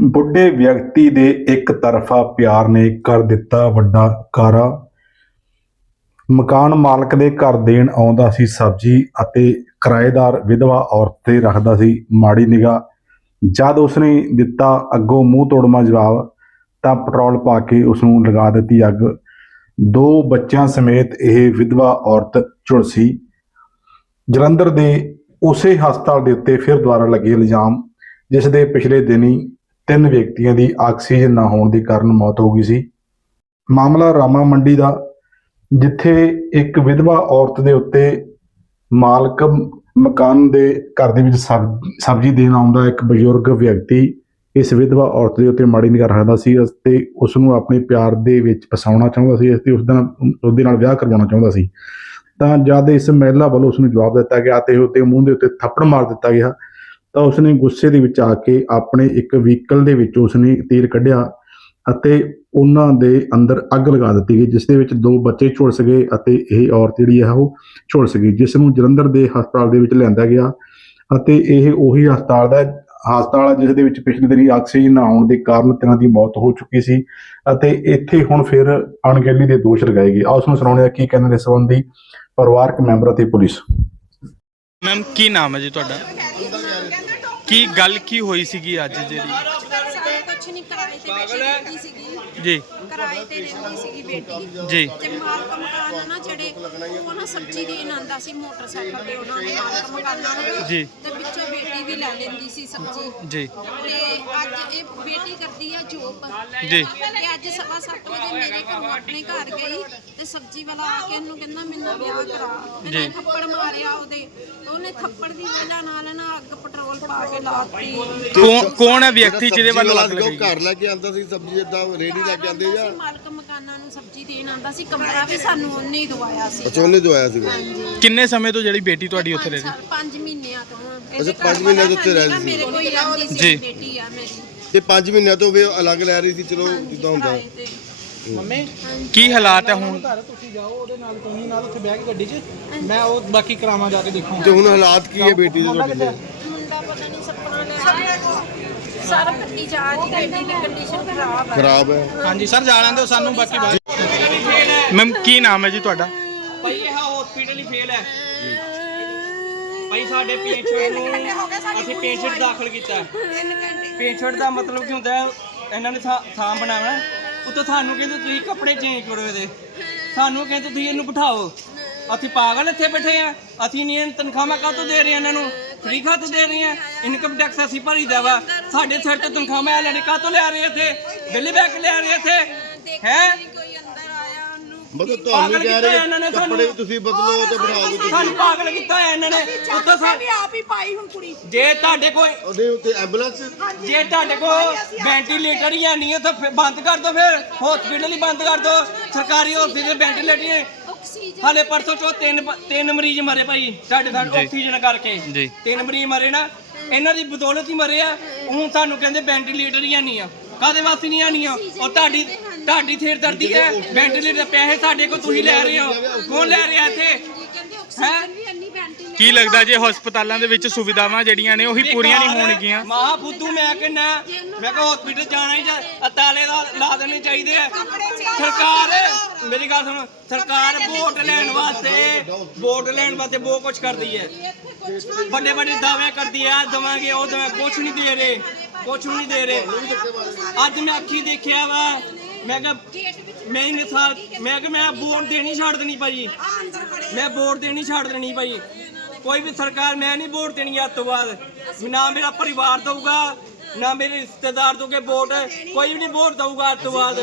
ਬੁੱਢੇ ਵਿਅਕਤੀ ਦੇ ਇੱਕ ਤਰਫਾ ਪਿਆਰ ਨੇ ਕਰ ਦਿੱਤਾ ਵੱਡਾ ਕਾਰਾ। ਮਕਾਨ ਮਾਲਕ ਦੇ ਘਰ ਦੇਣ ਆਉਂਦਾ ਸੀ ਸਬਜ਼ੀ ਅਤੇ ਕਿਰਾਏਦਾਰ ਵਿਧਵਾ ਔਰਤ ਤੇ ਰੱਖਦਾ ਸੀ ਮਾੜੀ ਨਿਗਾਹ। ਜਦ ਉਸਨੇ ਦਿੱਤਾ ਅੱਗੋਂ ਮੂੰਹ ਤੋੜਮਾ ਜਵਾਬ, ਤਾਂ ਪੈਟਰੋਲ ਪਾ ਕੇ ਉਸ ਨੂੰ ਲਗਾ ਦਿੱਤੀ ਅੱਗ। ਦੋ ਬੱਚਿਆਂ ਸਮੇਤ ਇਹ ਵਿਧਵਾ ਔਰਤ ਝੁਲਸੀ। ਜਲੰਧਰ ਦੇ ਉਸੇ ਹਸਪਤਾਲ ਦੇ ਉੱਤੇ ਫਿਰ ਦੁਬਾਰਾ ਲੱਗੇ ਇਲਜ਼ਾਮ, ਜਿਸ ਦੇ ਪਿਛਲੇ ਦਿਨੀ ਤਿੰਨ ਵਿਅਕਤੀਆਂ ਦੀ ਆਕਸੀਜਨ ਨਾ ਹੋਣ ਦੇ ਕਾਰਨ ਮੌਤ ਹੋ ਗਈ ਸੀ। ਮਾਮਲਾ ਰਾਮਾ ਮੰਡੀ ਦਾ, ਜਿੱਥੇ ਇੱਕ ਵਿਧਵਾ ਔਰਤ ਦੇ ਉੱਤੇ ਮਾਲਕ ਮਕਾਨ ਦੇ ਘਰ ਦੇ ਵਿੱਚ ਸਬ- ਸਬਜ਼ੀ ਦੇਣ ਆਉਂਦਾ ਇੱਕ ਬਜ਼ੁਰਗ ਵਿਅਕਤੀ ਇਸ ਵਿਧਵਾ ਔਰਤ ਦੇ ਉੱਤੇ ਮਾੜੀ ਨਿਗਾਹ ਰੱਖਦਾ ਸੀ ਅਤੇ ਉਸ ਨੂੰ ਆਪਣੇ ਪਿਆਰ ਦੇ ਵਿੱਚ ਫਸਾਉਣਾ ਚਾਹੁੰਦਾ ਸੀ ਅਤੇ ਉਸ ਨਾਲ ਉਹਦੇ ਨਾਲ ਵਿਆਹ ਕਰਵਾਉਣਾ ਚਾਹੁੰਦਾ ਸੀ। ਤਾਂ ਜਦ ਇਸ ਮਹਿਲਾ ਵੱਲੋਂ ਉਸ ਨੂੰ ਜਵਾਬ ਦਿੱਤਾ ਗਿਆ ਤੇ ਉਹਦੇ ਮੂੰਹ ਦੇ ਉੱਤੇ ਥੱਪੜ ਮਾਰ ਦਿੱਤਾ ਗਿਆ ਤਾਂ ਉਸਨੇ ਗੁੱਸੇ ਦੇ ਵਿੱਚ ਆ ਕੇ ਆਪਣੇ ਇੱਕ ਵਹੀਕਲ ਦੇ ਵਿੱਚ ਉਸਨੇ ਤੀਰ ਕੱਢਿਆ ਅਤੇ ਉਹਨਾਂ ਦੇ ਅੰਦਰ ਅੱਗ ਲਗਾ ਦਿੱਤੀ ਗਈ ਜਿਸ ਦੇ ਵਿੱਚ ਦੋ ਬੱਚੇ ਝੁਲਸ ਗਏ ਅਤੇ ਇਹ ਔਰਤ ਜਿਹੜੀ ਹੈ ਉਹ ਝੁਲਸ ਗਈ ਜਿਸ ਨੂੰ ਜਲੰਧਰ ਦੇ ਹਸਪਤਾਲ ਦੇ ਵਿੱਚ ਲਿਆਂਦਾ ਗਿਆ ਅਤੇ ਇਹ ਉਹੀ ਹਸਪਤਾਲ ਦਾ ਹਸਪਤਾਲ ਹੈ ਜਿਸ ਦੇ ਵਿੱਚ ਪਿਛਲੇ ਦਿਨੀ ਆਕਸੀਜਨ ਨਾ ਆਉਣ ਦੇ ਕਾਰਨ ਤਿੰਨਾਂ ਦੀ ਮੌਤ ਹੋ ਚੁੱਕੀ ਸੀ ਅਤੇ ਇੱਥੇ ਹੁਣ ਫਿਰ ਅਣਗਹਿਲੀ ਦੇ ਦੋਸ਼ ਲਗਾਏ ਗਏ। ਆਓ ਉਸ ਨੂੰ ਸੁਣਾਉਂਦੇ ਆ ਕੀ ਕਹਿੰਦੇ ਇਸ ਸੰਬੰਧੀ ਪਰਿਵਾਰਕ ਮੈਂਬਰ ਅਤੇ ਪੁਲਿਸ। ਮੈਮ ਕੀ ਨਾਮ ਹੈ ਜੀ ਤੁਹਾਡਾ? ਕੀ ਗੱਲ ਕੀ ਹੋਈ ਸੀਗੀ ਅੱਜ ਜਿਹੜੀ? ਸਾਰੇ ਕੁਛ ਨਹੀਂ ਕਿਰਾਏ ਤੇ ਬੈਠੀ ਰਹਿੰਦੀ ਸੀਗੀ। ਜੀ। ਕਿਰਾਏ ਤੇ ਰਹਿੰਦੀ ਸੀਗੀ ਬੇਟੀ। ਜੀ। ਤੇ ਮਾਲਕ ਮਕਾਨ ਆ ਨਾ ਜਿਹੜੇ ਉਹ ਨਾ ਸਬਜ਼ੀ ਦੇਣ ਆਂਦਾ ਸੀ ਮੋਟਰਸਾਈਕਲ ਤੇ ਉਹਨਾਂ ਦੇ ਮਾਲਕ ਮਕਾਨਾਂ ਨੂੰ। ਜੀ। ਤੇ ਵਿੱਚੋਂ ਬੇਟੀ ਵੀ ਲੈ ਲੈਂਦੀ ਸੀ ਸਬਜ਼ੀ। ਜੀ। ਤੇ ਅੱਜ ਬੇਟੀ ਕਰਦੀ ਆ ਜੋਬ। ਜੀ। ਤੇ ਅੱਜ ਸਵਾ ਸੱਤ ਵਜੇ ਮੇਰੇ ਘਰੋਂ ਆਪਣੇ ਘਰ ਗਈ ਤੇ ਸਬਜ਼ੀ ਵਾਲਾ ਆ ਕੇ ਇਹਨੂੰ ਕਹਿੰਦਾ ਮੈਨੂੰ ਵਿਆਹ ਕਰਾ। ਜੀ। ਇਹਨੇ ਥੱਪੜ ਮਾਰਿਆ ਉਹਦੇ। ਉਹਨੇ ਥੱਪੜ ਦੀ ਵਜ੍ਹਾ ਨਾਲ ਨਾ ਅੱਗ ਪੈਟਰੋਲ ਪਾ ਕੇ ਲਾਤੀ। ਕੌਣ ਕੌਣ ਹੈ ਵਿਅਕਤੀ ਜਿਹਦੇ ਵੱਲੋਂ ਜਿਹੜਾ ਲਗਾਈ ਘਰ ਲੈ ਕੇ ਆਂਦਾ ਸੀ ਸਬਜ਼ੀ ਇਦਾਂ ਰੇੜੀ ਲੈ ਕੇ ਆਂਦੇ ਜਾਂ ਅਸੀਂ ਮਾਲਕ ਮਕਾਨਾਂ ਨੂੰ ਸਬਜ਼ੀ ਦੇਣ ਆਂਦਾ ਸੀ ਕਮਰਾ ਵੀ ਸਾਨੂੰ ਉਹਨੇ ਹੀ ਦਵਾਇਆ ਸੀ। ਅਚੋਲੇ ਤੋਂ ਆਇਆ ਸੀਗਾ ਕਿੰਨੇ ਸਮੇਂ ਤੋਂ ਜਿਹੜੀ ਬੇਟੀ ਤੁਹਾਡੀ ਉੱਥੇ ਰਹਿੰਦੀ 5 ਮਹੀਨਿਆਂ ਤੋਂ। ਅੱਛਾ, ਪੰਜ ਮਹੀਨਿਆਂ ਤੋਂ ਉੱਥੇ ਰਹਿ ਰਹੀ ਸੀ। ਮੇਰੇ ਕੋਈ ਰਹਿੰਦੀ ਸੀ ਜੀ। ਬੇਟੀ ਆ ਮੇਰੀ। ਤੇ 5 ਮਹੀਨਿਆਂ ਤੋਂ ਵੀ ਉਹ ਅਲੱਗ ਲੈ ਰਹੀ ਸੀ ਚਲੋ ਜਿੱਦਾਂ ਹੁੰਦਾ। ਤੇ। ਕੀ ਹਾਲਾਤ ਹੈ ਹੁਣ? ਘਰ ਤੁਸੀਂ ਜਾਓ ਉਹਦੇ ਨਾਲ ਤੁਸੀਂ ਨਾਲ ਉੱਥੇ ਬਹਿ ਕੇ ਗੱਡੀ 'ਚ। ਮੈਂ ਉਹ ਬਾਕੀ ਕਰਾਵਾਂ ਜਾ ਕੇ ਦੇਖਾਂ ਤੇ ਹੁਣ ਹਾਲਾਤ ਕੀ ਹੈ ਬੇਟੀ ਦੇ ਤੁਹਾਡੇ ਦੇ ਮੁੰਡਾ ਪਤਾ ਨਹੀਂ ਸਪਨਾ ਲੈ ਸਾਰਾ ਚ ਆ ਰਹੀ ਬੇਟੀ ਦੀ ਕੰਡੀਸ਼ਨ ਖਰਾਬ ਆ ਖਰਾਬ ਹੈ। ਹਾਂਜੀ ਸਰ ਜਾ ਲੈਂਦੇ ਹੋ ਸਾਨੂੰ ਬਾਕੀ ਬਾਅਦ ਮੈਮ ਕੀ ਨਾਮ ਹੈ ਜੀ ਤੁਹਾਡਾ? ਭਾਈ ਇਹ ਹਸਪੀਟਲ ਹੀ ਫੇਲ ਹੈ। ਭਾਈ ਸਾਡੇ ਪੇਸ਼ੈਂਟ ਨੂੰ ਅਸੀਂ ਪੇਸ਼ੈਂਟ ਦਾਖਲ ਕੀਤਾ। ਪੇਸ਼ੈਂਟ ਦਾ ਮਤਲਬ ਕੀ ਹੁੰਦਾ ਹੈ ਇਹਨਾਂ ਨੇ ਥਾਂ ਥਾਂ ਬਣਾਉਣਾ ਉੱਤੋਂ ਸਾਨੂੰ ਕਹਿੰਦੇ ਤੁਸੀਂ ਕੱਪੜੇ ਚੇਂਜ ਕਰੋ ਇਹਦੇ। ਸਾਨੂੰ ਕਹਿੰਦੇ ਤੁਸੀਂ ਇਹਨੂੰ ਬਿਠਾਓ। ਅਸੀਂ ਪਾਗਲ ਇੱਥੇ ਬੈਠੇ ਆ ਅਸੀਂ ਨਹੀਂ ਇਹਨਾਂ ਤਨਖਾਹਾਂ ਕਾਹਤੋਂ ਦੇ ਰਹੇ ਇਹਨਾਂ ਨੂੰ? ਫ੍ਰੀ ਖਾਤ ਦੇ ਰਹੇ ਆ ਇਨਕਮ ਟੈਕਸ ਅਸੀਂ ਭਰੀਦਾ ਵਾ। ਸਾਡੇ ਸਿਰ ਤੋਂ ਤਨਖਾਹਾਂ ਲੈਣੇ ਕਾਹਤੋਂ ਲੈ ਰਹੇ ਇੱਥੇ? ਬਿੱਲ ਬੈਕ ਲੈ ਰਹੇ ਇੱਥੇ? ਹੈ ਮਤਲਬ ਤੁਹਾਨੂੰ ਕਹਿ ਰਹੇ ਇਹਨਾਂ ਨੇ ਸਾਨੂੰ- ਕੱਪੜੇ ਤੁਸੀਂ ਬਦਲੋ ਤੇ ਬਿਠਾਓ ਤੁਸੀਂ ਸਾਨੂੰ ਪਾਗਲ ਕੀਤਾ ਹੋਇਆ ਇਹਨਾਂ ਨੇ। ਉੱਤੋਂ ਸਾ ਆਪ ਹੀ ਪਾਈ ਹੁਣ ਕੁੜੀ। ਜੇ ਤੁਹਾਡੇ ਕੋਲ ਉਹਦੇ ਉੱਤੇ ਐਂਬੂਲੈਂਸ ਜੇ ਤੁਹਾਡੇ ਕੋਲ ਵੈਂਟੀਲੇਟਰ ਹੀ ਹੈ ਨਹੀਂ ਹੈ ਤਾਂ ਫਿਰ ਬੰਦ ਕਰ ਦਿਓ ਫਿਰ। ਹਸਪੀਟਲ ਹੀ ਬੰਦ ਕਰ ਦਿਓ। ਸਰਕਾਰੀ ਹਸਪੀਟਲ ਵੈਂਟੀਲੇਟਰ ਹੀ ਹੈ। ਆਕਸੀਜਨ ਹਾਲੇ ਪਰਸੋਂ ਚੋ ਤਿੰਨ ਤਿੰਨ ਮਰੀਜ਼ ਮਰੇ ਭਾਈ ਸਾਡੇ ਸਾਡੇ ਆਕਸੀਜਨ ਕਰਕੇ। ਜੀ। ਤਿੰਨ ਮਰੀਜ਼ ਮਰੇ ਨਾ। ਇਹਨਾਂ ਦੀ ਬਦੌਲਤ ਹੀ ਮਰੇ ਆ। ਹੁਣ ਸਾਨੂੰ ਕਹਿੰਦੇ ਵੈਂਟੀਲੇਟਰ ਹੀ ਹੈ ਨਹੀਂ ਆ। ਕਾਦੇ ਵਾਸਤੇ ਨਹੀਂ ਆਣੀ ਆ? ਉਹ ਤੁਹਾਡੀ ਤੁਹਾਡੀ ਥੇਰ ਦਰਦੀ ਹੈ ਵੈਂਟੀਲੇਟਰ ਪੈਸੇ ਸਾਡੇ ਕੋਲ ਤੁਸੀਂ ਲੈ ਰਹੇ ਹੋ। ਕੌਣ ਲੈ ਰਿਹਾ ਇੱਥੇ? ਕਹਿੰਦੇ ਆਕਸੀਜਨ ਵੀ ਇੰਨੀ ਵੈਂਟੀਲੇਟਰ ਕੀ ਲੱਗਦਾ ਜੇ ਹਸਪਤਾਲਾਂ ਦੇ ਵਿੱਚ ਸੁਵਿਧਾਵਾਂ ਜਿਹੜੀਆਂ ਨੇ ਉਹੀ ਪੂਰੀਆਂ ਨਹੀਂ ਹੋਣਗੀਆਂ? ਮਾਂ ਫੁੱਦੂ ਮੈਂ ਕਹਿੰਦਾ ਮੈਂ ਕਿਹਾ ਹਸਪੀਟਲ ਜਾਣਾ ਹੀ ਜਾਂ ਤਾਲੇ ਦਾ ਲਾ ਦੇਣੇ ਚਾਹੀਦੇ ਆ। ਸਰਕਾਰ ਮੇਰੀ ਗੱਲ ਸੁਣ ਸਰਕਾਰ ਵੋਟ ਲੈਣ ਵਾਸਤੇ ਵੋਟ ਲੈਣ ਵਾਸਤੇ ਬਹੁਤ ਕੁਝ ਕਰਦੀ ਹੈ। ਵੱਡੇ ਵੱਡੇ ਦਾਅਵੇ ਕਰਦੀ ਹੈ ਦਵਾਂਗੇ ਉਹ ਦਵਾਂ ਕੁਝ ਨਹੀਂ ਦੇ ਰਹੇ ਕੁਝ ਨਹੀਂ ਦੇ ਰਹੇ। ਅੱਜ ਮੈਂ ਅੱਖੀ ਦੇਖਿਆ ਵਾ ਮੈਂ ਕਿਹਾ, ਮੈਂ ਇੰਨੇ ਸਾਲ ਮੈਂ ਕਿਹਾ, ਮੈਂ ਵੋਟ ਦੇਣੀ ਛੱਡ ਦੇਣੀ ਭਾਜੀ। ਮੈਂ ਵੋਟ ਦੇਣੀ ਛੱਡ ਦੇਣੀ ਭਾਈ ਕੋਈ ਵੀ ਸਰਕਾਰ, ਮੈਂ ਨਹੀਂ ਵੋਟ ਦੇਣੀ ਅੱਜ ਤੋਂ ਬਾਅਦ। ਨਾ ਮੇਰਾ ਪਰਿਵਾਰ ਦਊਗਾ, ਨਾ ਮੇਰੇ ਰਿਸ਼ਤੇਦਾਰ ਦੋਗੇ ਵੋਟ। ਕੋਈ ਵੀ ਨਹੀਂ ਵੋਟ ਦਊਗਾ ਅੱਜ ਤੋਂ ਬਾਅਦ।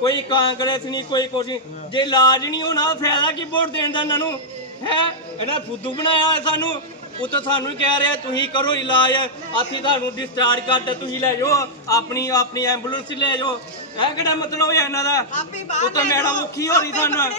ਕੋਈ ਕਾਂਗਰਸ ਨਹੀਂ, ਕੋਈ ਕੁਛ ਨਹੀਂ। ਜੇ ਇਲਾਜ ਨਹੀਂ ਹੋਣਾ, ਫਾਇਦਾ ਕੀ ਵੋਟ ਦੇਣ ਦਾ ਇਹਨਾਂ ਨੂੰ? ਹੈ? ਇਹਨਾਂ ਫੁੱਦੂ ਬਣਾਇਆ ਹੋਇਆ ਸਾਨੂੰ। ਉਹ ਤਾਂ ਸਾਨੂੰ ਹੀ ਕਹਿ ਰਿਹਾ ਤੁਸੀਂ ਕਰੋ ਇਲਾਜ ਅਸੀਂ ਤੁਹਾਨੂੰ ਡਿਸਚਾਰਜ ਕਰਦੇ ਤੁਸੀਂ ਲੈ ਜਾਓ ਆਪਣੀ ਆਪਣੀ ਐਂਬੂਲੈਂਸ ਲੈ ਜਾਓ। ਇਹ ਕਿਹੜਾ ਮਤਲਬ ਹੈ ਇਹਨਾਂ ਦਾ? ਉਹ ਤਾਂ ਮੈਡਮ ਔਖੀ ਹੋ ਰਹੀ ਸਾਨੂੰ। ਹੈ?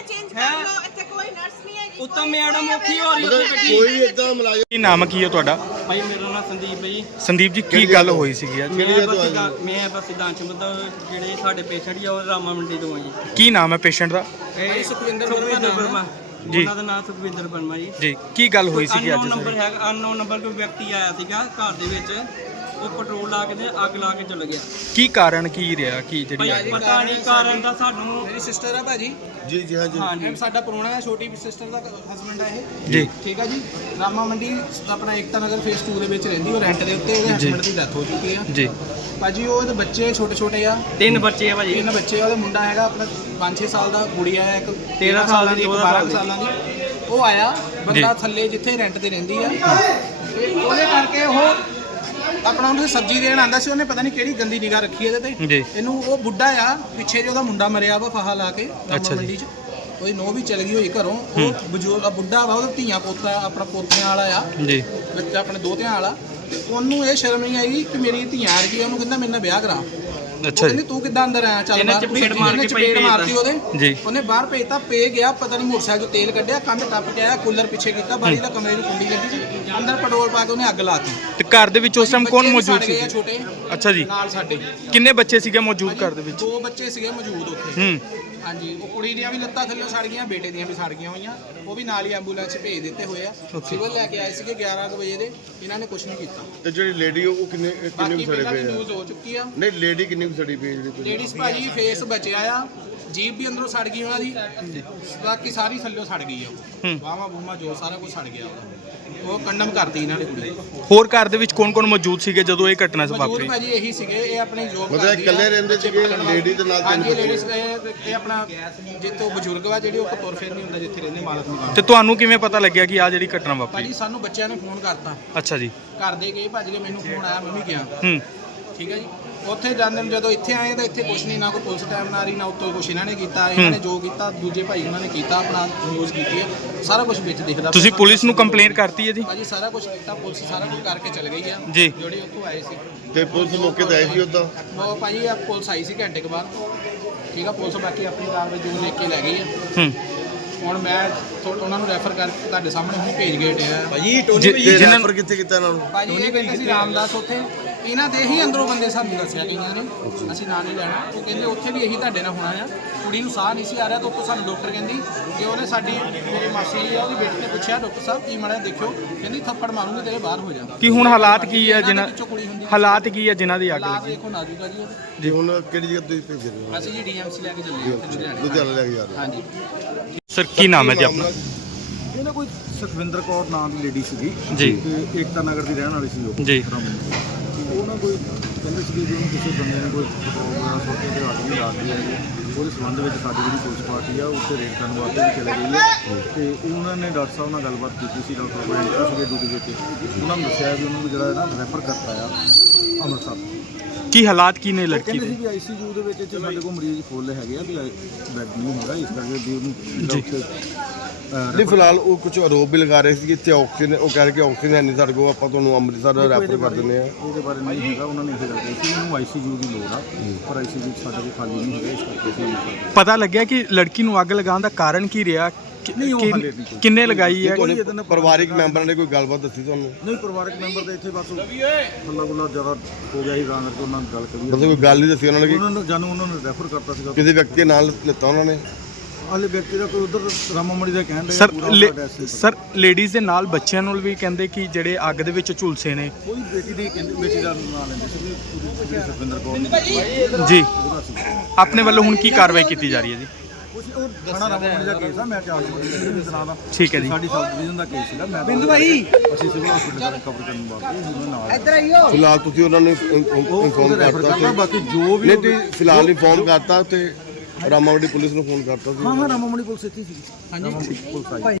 ਇੱਥੇ ਕੋਈ ਨਰਸ ਨਹੀਂ ਹੈਗੀ ਉਹ ਤਾਂ ਮੈਡਮ ਔਖੀ ਹੋ ਰਹੀ ਉੱਥੇ ਬੈਠੀ ਕੋਈ ਇਦਾਂ ਮਲਾਜ ਕੀ ਨਾਮ ਕੀ ਹੈ ਤੁਹਾਡਾ? ਭਾਈ ਮੇਰਾ ਨਾਮ ਸੰਦੀਪ ਭਾਈ ਸੰਦੀਪ ਜੀ ਕੀ ਗੱਲ ਹੋਈ ਸੀਗੀ ਅੱਜ? ਮੈਂ ਬਸ ਸਿੱਧਾ- ਮੈਂ ਬਸ ਸਿਧਾਂਤ ਮਤਲਬ ਜਿਹੜੇ ਸਾਡੇ ਪੇਸ਼ੈਂਟ ਹੀ ਆ ਉਹ ਰਾਮਾ ਮੰਡੀ ਤੋਂ ਆ ਜੀ। ਕੀ ਨਾਮ ਹੈ ਪੇਸ਼ੈਂਟ ਦਾ? ਇਹ ਸੁਖਵਿੰਦਰ ਵਰਮਾ। ਜੀ। ਉਹਨਾਂ ਦਾ ਨਾਮ ਸੁਖਵਿੰਦਰ ਵਰਮਾ ਜੀ। ਜੀ ਕੀ ਗੱਲ ਹੋਈ ਸੀਗੀ ਅੱਜ ਨੰਬਰ ਹੈਗਾ ਅਨਨੋਨ ਨੰਬਰ ਕੋਈ ਵਿਅਕਤੀ ਆਇਆ ਸੀਗਾ ਘਰ ਦੇ ਵਿੱਚ ਉਹ ਪੈਟਰੋਲ ਲਾ ਕੇ ਤੇ ਅੱਗ ਲਾ ਕੇ ਚਲ ਗਿਆ। ਕੀ ਕਾਰਨ ਕੀ ਰਿਹਾ ਕੀ ਜਿਹੜੀ ਭਾਈ ਪਤਾ ਨਹੀਂ ਕਾਰਨ ਦਾ ਸਾਨੂੰ ਮੇਰੀ ਸਿਸਟਰ ਆ ਭਾਜੀ। ਜੀ ਜੀ ਹਾਂ ਜੀ। ਹਾਂਜੀ ਸਾਡਾ ਪੁਰਾਣਾ ਹੈ ਛੋਟੀ ਸਿਸਟਰ ਦਾ ਹਸਬੰਡ ਹੈ ਇਹ। ਜੀ। ਠੀਕ ਆ ਜੀ। ਰਾਮਾ ਮੰਡੀ ਆਪਣਾ ਏਕਤਾ ਨਗਰ ਫੇਸ 2 ਦੇ ਵਿੱਚ ਰਹਿੰਦੀ ਉਹ ਰੈਂਟ ਦੇ ਉੱਤੇ ਉਹਦੇ ਹਸਬੰਡ ਦੀ ਡੈਥ ਹੋ ਚੁੱਕੀ ਆ। ਜੀ। ਭਾਜੀ ਉਹ ਉਹਦੇ ਬੱਚੇ ਛੋਟੇ ਛੋਟੇ ਆ। ਤਿੰਨ ਬੱਚੇ ਆ ਭਾਜੀ। ਤਿੰਨ ਬੱਚੇ ਆ ਉਹਦਾ ਮੁੰਡਾ ਹੈਗਾ ਆਪਣਾ 5-6 ਸਾਲ ਦਾ ਗੁੜੀਆ ਹੈ ਇੱਕ 13 ਸਾਲਾਂ ਦੀ, ਇੱਕ 14 12 ਸਾਲਾਂ ਦੀ। ਉਹ ਆਇਆ ਬੰਦਾ ਥੱਲੇ ਜਿੱਥੇ ਰੈਂਟ ਤੇ ਰਹਿੰਦੀ ਆ। ਤੇ ਉਹਦੇ ਕਰਕੇ ਉਹ ਆਪਣਾ ਉਹਨੂੰ ਸਬਜ਼ੀ ਦੇਣ ਆਂਦਾ ਸੀ ਉਹਨੇ ਪਤਾ ਨਹੀਂ ਕਿਹੜੀ ਗੰਦੀ ਨਿਗਾਹ ਰੱਖੀ ਇਹਦੇ ਤੇ। ਇਹਨੂੰ ਉਹ ਬੁੱਢਾ ਆ ਪਿੱਛੇ ਜੇ ਉਹਦਾ ਮੁੰਡਾ ਮਰਿਆ ਵਾ ਫਾਹਾ ਲਾ ਕੇ। ਮੰਡੀ 'ਚ। ਉਹਦੀ ਨੋ ਵੀ ਚਲ ਗਈ ਹੋਈ ਘਰੋਂ। ਉਹ ਬਜ਼ੁਰਗ ਆ ਬੁੱਢਾ ਵਾ ਉਹਦਾ ਧੀਆਂ ਪੋਤਾ ਆਪਣਾ ਪੋਤਿਆਂ ਵਾਲਾ ਆ। ਜੀ। ਬੱਚਾ ਆਪਣੇ ਦੋਤਿਆਂ ਵਾਲਾ। ਤੇ ਉਹਨੂੰ ਇਹ ਸ਼ਰਮ ਨਹੀਂ ਆਈ ਕਿ ਮੇਰੀ ਧੀਆਂ ਆ ਗਈ ਉਹਨੂੰ ਕਹਿੰਦਾ ਮੇਰੇ ਨਾਲ ਵਿਆਹ ਕਰਾ। ਅੱਛਾ ਕਹਿੰਦੀ ਜੀ ਤੂੰ ਕਿੱਦਾਂ ਅੰਦਰ ਆਇਆ? ਚੱਲ ਇਹਨੇ ਬਾਹਰ ਚਪੇੜ ਤੂੰ- ਮਾਰ ਇਹਨੇ ਕੇ ਚਪੇੜ ਪਈ ਮਾਰਤੀ ਉਹਦੇ। ਜੀ। ਉਹਨੇ ਬਾਹਰ ਭੇਜਤਾ ਪੇ ਗਿਆ ਪਤਾ ਨਹੀਂ ਮੋਟਰਸਾਈਕਲ ਤੋਂ ਤੇਲ ਕੱਢਿਆ ਕੰਧ ਟੱਪ ਕੇ ਆਇਆ ਕੂਲਰ ਪਿੱਛੇ ਕੀਤਾ ਬਾਰੀ ਦਾ ਕਮਰੇ ਨੂੰ ਕੁੰਡੀ ਲੱਗੀ ਸੀ। ਅੰਦਰ ਪੈਟਰੋਲ ਪਾ ਕੇ ਉਹਨੇ ਅੱਗ ਲਾਤੀ। ਤੇ ਘਰ ਦੇ ਵਿੱਚ ਉਸ ਟਾਈਮ ਕੌਣ ਬੱਚੇ ਵੀ ਮੌਜੂਦ ਸੀ ਗਏ ਆ ਛੋਟੇ। ਅੱਛਾ ਜੀ। ਨਾਲ ਸਾਡੇ। ਕਿੰਨੇ ਬੱਚੇ ਸੀਗੇ ਮੌਜੂਦ ਘਰ ਦੇ ਵਿੱਚ? ਦੋ ਬੱਚੇ ਸੀਗੇ ਮੌਜੂਦ ਉੱਥੇ। ਹੂੰ। ਹਾਂਜੀ ਉਹ ਕੁੜੀ ਦੀਆਂ ਵੀ ਲੱਤਾਂ ਥੱਲੇ ਸੜ ਗਈਆਂ ਬੇਟੇ ਦੀਆਂ ਵੀ ਸੜ ਗਈਆਂ ਹੋਈਆਂ। ਉਹ ਵੀ ਨਾਲ ਹੀ ਐਂਬੂਲੈਂਸ 'ਚ ਭੇਜ ਦਿੱਤੇ ਹੋਏ ਆ। ਸਿਵਲ ਲੈ ਕੇ ਆਏ ਸੀਗੇ 11 ਕੁ ਵਜੇ ਦੇ ਇਹਨਾਂ ਨੇ ਕੁਝ ਨਹੀਂ ਕੀਤਾ। ਤੇ ਜਿਹੜੀ ਲੇਡੀ ਉਹ ਕਿੰਨੇ ਕਿੰਨੇ ਬਾਕੀ ਕੁ ਸੜੇ ਪਹਿਲਾਂ ਵੀ ਪਏ ਆ? ਨਿਊਜ਼ ਹੋ ਚੁੱਕੀ ਆ। ਨਹੀਂ ਲੇਡੀ ਕਿੰਨੀ ਕੁ ਸੜੀ ਪਈ ਹੈ ਜਿਹੜੀ ਤੁਸੀਂ- ਲੇਡੀਜ਼ ਭਾਜੀ ਫੇਸ ਬਚਿਆ ਆ। ਜੀਬ ਵੀ ਅੰਦਰੋਂ ਸੜ ਗਈ ਉਹਨਾਂ ਦੀ ਬਾਕੀ ਸਾਰੀ ਥੱਲਿਓਂ ਸੜ ਗਈ ਆ। ਉਹ। ਬਾਹਾਂ ਬੂਮਾ ਜੋ ਸਾਰਾ ਕੁਝ ਸੜ ਗਿਆ ਉਹਦਾ। ਉਹ ਕੰਡਮ ਕਰਤੀ ਇਹਨਾਂ ਨੇ ਕੁੜੀ ਹੋਰ ਘਰ ਦੇ ਵਿੱਚ ਕੌਣ ਕੌਣ ਮੌਜੂਦ ਸੀਗੇ ਜਦੋਂ ਇਹ ਘਟਨਾ ਵਾਪਰੀ? ਭਾਜੀ ਇਹੀ ਸੀਗੇ ਇਹ ਆਪਣੀ ਜੋਬ ਮਤਲਬ ਇਕੱਲੇ ਰਹਿੰਦੇ ਸੀਗੇ, lady ਦੇ ਨਾਲ ਤਿੰਨ ਹਾਂਜੀ। ਲੇਡੀਜ਼ ਇਹ ਆਪਣਾ ਜਿੱਤੋਂ ਬਜ਼ੁਰਗ ਵਾ ਜਿਹੜੀ ਉਹ ਤੁਰ ਫਿਰ ਨਹੀਂ ਹੁੰਦਾ ਜਿੱਥੇ ਰਹਿੰਦੇ ਮਾਲਕ ਨੂੰ ਤੇ ਤੁਹਾਨੂੰ ਕਿਵੇਂ ਪਤਾ ਲੱਗਿਆ ਕਿ ਆ ਜਿਹੜੀ ਘਟਨਾ ਵਾਪਰੀ? ਭਾਜੀ ਸਾਨੂੰ ਬੱਚਿਆਂ ਨੇ ਫੋਨ ਕਰਤਾ। ਅੱਛਾ ਜੀ। ਘਰ ਦੇ ਗਏ ਭੱਜ ਕੇ ਮੈਨੂੰ ਫੋਨ ਆਇਆ ਮੈਂ ਵੀ ਗਿਆ। ਹੂੰ। ਠੀਕ ਹੈ ਜੀ। ਉੱਥੇ ਜਾਂਦੇ ਨੂੰ ਜਦੋਂ ਇੱਥੇ ਆਏ ਤਾਂ ਇੱਥੇ ਕੁਛ ਨਹੀਂ ਨਾ ਕੋਈ ਪੁਲਿਸ ਟਾਈਮ ਨਾਲ ਰਹੀ ਨਾ ਉੱਤੋਂ ਕੁਛ ਇਹਨਾਂ ਨੇ ਕੀਤਾ। ਇਹਨਾਂ ਨੇ ਜੋ ਕੀਤਾ ਦੂਜੇ ਭਾਈ ਉਹਨਾਂ ਨੇ ਕੀਤਾ ਆਪਣਾ ਯੂਜ਼ ਕੀਤੀ ਹੈ। ਸਾਰਾ ਕੁਝ ਵਿੱਚ ਦਿਖਦਾ ਤੁਸੀਂ ਪਿਆ। ਪੁਲਿਸ ਨੂੰ ਕੰਪਲੇਂਟ ਕਰਤੀ ਹੈ ਜੀ? ਭਾਜੀ ਸਾਰਾ ਕੁਝ ਕੀਤਾ ਪੁਲਿਸ ਸਾਰਾ ਕੁਝ ਕਰਕੇ ਚਲ ਗਈ ਆ। ਜੀ। ਜਿਹੜੇ ਉੱਥੋਂ ਆਏ ਸੀ। ਤੇ ਪੁਲਿਸ ਮੌਕੇ ਤੇ ਆਈ ਸੀ ਉਦਾਂ? ਉਹ ਭਾਜੀ ਆ ਪੁਲਿਸ ਆਈ ਸੀ ਘੰਟੇ ਕੁ ਬਾਅਦ। ਠੀਕ ਆ ਪੁਲਿਸ ਬਾਕੀ ਆਪਣੀ ਕਾਰਵਾਈ ਜੋ ਲੈ ਕੇ ਲੈ ਗਈ ਆ। ਹੂੰ। ਹੁਣ ਮੈਂ ਥੋ- ਉਹਨਾਂ ਨੂੰ ਰੈਫਰ ਕਰਕੇ ਤੁਹਾਡੇ ਸਾਹਮਣੇ ਹੁਣ ਭੇਜ ਗਏ ਟਿਆ ਭਾਜੀ ਜਿ- ਜਿਨ੍ਹਾਂ ਰੈਫਰ ਕਿੱਥੇ ਕੀਤਾ ਇਹਨਾਂ ਨੂੰ? ਭਾਜੀ ਇਹ ਕਹਿੰਦੇ ਸੀ ਰਾਮਦਾਸ ਉੱਥੇ। ਇਹਨਾਂ ਦੇ ਹੀ ਅੰਦਰੋਂ ਬੰਦੇ ਸਾਨੂੰ ਦੱਸਿਆ ਗਈਆਂ ਨੇ ਅਸੀਂ ਨਾਂ ਨਹੀਂ ਲੈਣਾ। ਉਹ ਕਹਿੰਦੇ ਉੱਥੇ ਵੀ ਇਹੀ ਤੁਹਾਡੇ ਨਾਲ ਹੋਣਾ ਆ। ਕੁੜੀ ਨੂੰ ਸਾਹ ਨਹੀਂ ਸੀ ਆ ਰਿਹਾ ਤਾਂ ਉੱਥੋਂ ਸਾਨੂੰ ਡਾਕਟਰ ਕਹਿੰਦੀ ਕਿ ਉਹਨੇ ਸਾਡੀ ਮੇਰੀ ਮਾਸੀ ਆ ਉਹਦੀ ਬੇਟੀ ਨੇ ਪੁੱਛਿਆ ਡਾਕਟਰ ਸਾਹਿਬ ਕੀ ਮਾੜਾ ਦੇਖਿਓ? ਕਹਿੰਦੀ ਥੱਪੜ ਮਾਰੂੰਗੀ ਤੇਰੇ ਬਾਹਰ ਹੋ ਜਾ ਕੀ ਹੁਣ ਹਾਲਾਤ ਕੀ ਇਹਨਾਂ ਦੇ ਜਿਨ੍ਹਾਂ ਹਾਲਾਤ ਕੀ ਹੈ ਜਿਨ੍ਹਾਂ ਦੀ ਅੱਗ ਹਾਲਾਤ ਲੱਗੀ? ਦੇਖੋ ਨਾਜ਼ੁਕਾ ਜੀ। ਜੀ ਹੁਣ ਕਿਹੜੀ ਜਗ੍ਹਾ ਤੁਸੀਂ ਭੇਜ ਰਹੇ ਹੋ ਅਸੀਂ ਜੀ ਡੀਐਮਸੀ ਲੈ ਕੇ ਚੱਲੇ ਹਾਂ ਉੱਥੇ ਲੁਧਿਆਣੇ। ਲੁਧਿਆਣਾ ਲੈ ਕੇ ਜਾ ਰਹੇ ਹੋ। ਹਾਂਜੀ। ਸਰ ਕੀ ਨਾਮ ਹੈ ਜੀ ਆਪਣਾ? ਇਹ ਨਾ ਕੋਈ ਸੁਖਵਿੰਦਰ ਕੌਰ ਨਾਮ ਦੀ ਲੇਡੀ ਸੀਗੀ। ਜੀ। ਤੇ ਏਕਤਾ ਨਗਰ ਦੀ ਰਹਿਣ ਵਾਲੀ ਸੀ ਉਹ। ਜੀ। ਰਾਮੂ। ਉਹ ਨਾ ਕੋਈ ਕਹਿੰਦੇ ਸੀ ਕਿ ਕਿਸੇ ਬੰਦੇ ਨੇ ਕੋਈ ਸੁੱਟ ਕੇ ਤੇ ਵੀ ਲਾ ਦਿੱਤੀ ਹੈ ਉਹਦੇ ਸੰਬੰਧ ਵਿੱਚ ਸਾਡੀ ਜਿਹੜੀ ਪੁਲਿਸ ਪਾਰਟੀ ਆ ਉੱਥੇ ਰੇਡ ਕਰਨ ਵਾਸਤੇ ਵੀ ਚਲੇ ਗਈ ਹੈ। ਤੇ ਉਹਨਾਂ ਨੇ ਡਾਕਟਰ ਸਾਹਿਬ ਨਾਲ ਗੱਲਬਾਤ ਕੀਤੀ ਸੀ ਡਾਕਟਰ ਕੋਲ ਸੀਗੇ ਡਿਊਟੀ ਦੇ ਉੱਤੇ ਉਹਨਾਂ ਨੂੰ ਦੱਸਿਆ ਵੀ ਉਹਨਾਂ ਨੂੰ ਜਿਹੜਾ ਨਾ ਰੈਫਰ ਕਰਤਾ ਆ ਅੰਮ੍ਰਿਤਸਰ। ਕੀ ਹਾਲਾਤ ਕੀ ਨੇ ਲੜਕੀ ਕਹਿੰਦੇ ਦੇ? ਸੀ ਵੀ ਆਈਸੀਯੂ ਦੇ ਵਿੱਚ ਸਾਡੇ ਕੋਲ ਮਰੀਜ਼ ਫੁੱਲ ਹੈਗੇ ਆ ਵੀ ਬੈੱਡ ਨਹੀਂ ਹੈਗਾ ਇਸ ਕਰਕੇ ਵੀ ਉਹਨੂੰ ਨਹੀਂ ਫਿਲਹਾਲ ਉਹ ਕੁਝ ਆਰੋਪ ਵੀ ਲਗਾ ਰਹੇ ਸੀ ਕਿ ਇੱਥੇ ਆਕਸੀਜਨ ਉਹ ਕਹਿ ਰਹੇ ਕਿ ਆਕਸੀਜਨ ਹੈ ਨਹੀਂ ਸਾਡੇ ਕੋਲ ਆਪਾਂ ਤੁਹਾਨੂੰ ਅੰਮ੍ਰਿਤਸਰ ਰੈਫਰ ਕਰ ਦਿੰਦੇ ਆ ਉਹਦੇ ਬਾਰੇ ਨਹੀਂ ਹੈਗਾ ਉਹਨਾਂ ਨੇ ਇਹ ਗੱਲ ਕਹੀ ਸੀ। ਉਹਨੂੰ ਆਈਸੀਯੂ ਦੀ ਲੋੜ ਆ ਪਰ ਆਈਸੀਯੂ ਸਾਡੇ ਕੋਲ ਖਾਲੀ ਨਹੀਂ ਹੈਗਾ ਇਸ ਕਰਕੇ ਅਸੀਂ ਨਹੀਂ ਕਰ ਪਤਾ ਲੱਗਿਆ ਕਿ ਲੜਕੀ ਨੂੰ ਅੱਗ ਲਗਾਉਣ ਦਾ ਕਾਰਨ ਕੀ ਰਿਹਾ? ਕਿ- ਕੋਈ। ਕਿੰਨੇ ਲਗਾਈ ਹੈ? ਤੁਹਾਡੇ ਪਰਿਵਾਰਿਕ ਮੈਂਬਰਾਂ ਨੇ ਕੋਈ ਗੱਲਬਾਤ ਦੱਸੀ ਤੁਹਾਨੂੰ? ਨਹੀਂ ਪਰਿਵਾਰਕ ਮੈਂਬਰ ਦੇ ਇੱਥੇ ਬਸ ਹੱਲਾ ਗੁੱਲਾ ਜ਼ਿਆਦਾ ਹੋ ਗਿਆ ਸੀ ਤਾਂ ਕਰਕੇ ਉਹਨਾਂ ਨਾਲ ਗੱਲ ਕਰੀ। ਮਤਲਬ ਕੋਈ ਗੱਲ ਨਹੀਂ ਦੱਸੀ ਉਹਨਾਂ ਨੇ ਕਿ ਉਹਨਾਂ ਨੂੰ ਜਾਨੂੰ ਉਹਨਾਂ ਨੂੰ ਰੈਫਰ ਕਰਤਾ ਸੀਗਾ। ਕਿਸੇ ਵਿਅਕਤੀ ਨਾਲ ਲਿੱਤਾ ਉਹਨਾਂ ਨੇ? ਹਾਲੇ ਵਿਅਕਤੀ ਦਾ ਕੋਈ ਉਧਰ ਰਾਮਾਮੜੀ ਦਾ ਕਹਿਣ ਸਰ ਪੂਰਾ ਲੇ-। ਸਰ ਲੇਡੀਜ਼ ਦੇ ਨਾਲ ਬੱਚਿਆਂ ਨੂੰ ਵੀ ਕਹਿੰਦੇ ਕਿ ਜਿਹੜੇ ਅੱਗ ਦੇ ਵਿੱਚ ਝੁਲਸੇ ਨੇ। ਕੋਈ ਬੇਟੀ ਦੀ ਕਹਿੰਦੇ ਬੇਟੀ ਦਾ ਨਾਂ ਲੈਂਦੇ ਸੀ ਵੀ ਪੂਰੀ ਜਿਹੜੀ ਸੁਖਵਿੰਦਰ ਕੌਰ ਨੇ। ਜੀ। ਉਹਦਾ ਸੀ ਆਪਣੇ ਵੱਲੋਂ ਹੁਣ ਕੀ ਕਾਰਵਾਈ ਕੀਤੀ ਜਾ ਰਹੀ ਹੈ ਜੀ? ਕੁਛ ਉਹ ਥਾਣਾ ਰਾਮਾਮੜੀ ਦਾ ਕੇਸ ਆ ਮੈਂ ਚਾਰਜ ਦੀ ਸੁਣਾ ਦਾ ਠੀਕ ਹੈ ਜੀ। ਸਾਡੀ ਸਬ ਡਿਵੀਜ਼ਨ ਦਾ ਕੇਸ ਸੀਗਾ ਮੈਂ ਬਿੰਦੂ ਭਾਈ। ਅਸੀਂ ਸਿਵਲ ਹਸਪੀਟਲ ਦਾ ਕਵਰ ਕਰਨ ਵਾਸਤੇ ਉਹਨਾਂ ਨਾਲ। ਫਿਲਹਾਲ ਤੁਸੀਂ ਉਹਨਾਂ ਨੂੰ ਉਹ ਇਨਫੋਰਮ ਰੈਫਰ ਕਰਤਾ ਕਰਤਾ ਤੇ ਬਾਕੀ ਜੋ ਵੀ ਨਹੀਂ ਤੁਸੀਂ ਫਿਲਹਾਲ ਇਨਫੋਰਮ ਕਰਤਾ ਤੇ ਰਾਮਾਵੜੀ ਪੁਲਿਸ ਨੂੰ ਫੋਨ ਕਰਤਾ ਸੀ। ਹਾਂ ਹਾਂ ਰਾਮਾਮਣੀ ਪੁਲਿਸ ਇੱਥੇ ਸੀ ਹਾਂਜੀ। ਪੁਲਿਸ ਆਈ।